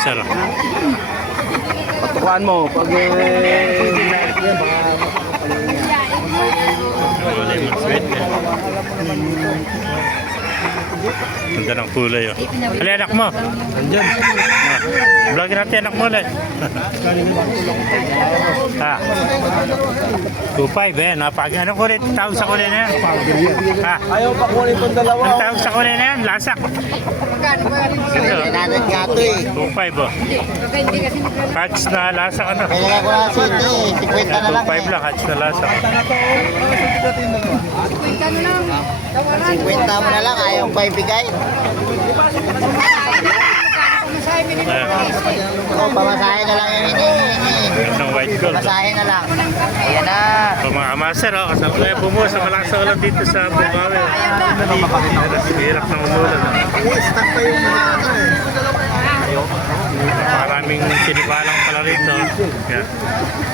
master. Patukaan mo. Pag Wala yung sweet. Ganda ng kulay. Oh. Hali, anak mo. Andyan. Vlogin natin anak mo ulit. Ha? 2.5 eh. Anong kulay? Tawag sa kulay na yan? Ha? Ayaw pa kunin itong dalawa. Ang tawag sa kulay na yan? Lasak. Ito. Nanat nga ito eh. 2.5 oh. Hatch na lasak ano? Kaya ko na sa ito eh. 50 na lang 2.5 lang, hatch na lasak. 50 mo na lang. Ayaw pa ibigay. Pamasahe na lang yung hinihingi. Meron ng white gold. Pamasahe na lang. Ayan na. So, mga master, oh, kasama ko yung bumuhos sa malakas na ulan dito sa Bukawi. Hirap ng umulan. Stuck pa yung mga Maraming sinibalang pala rito. Yeah.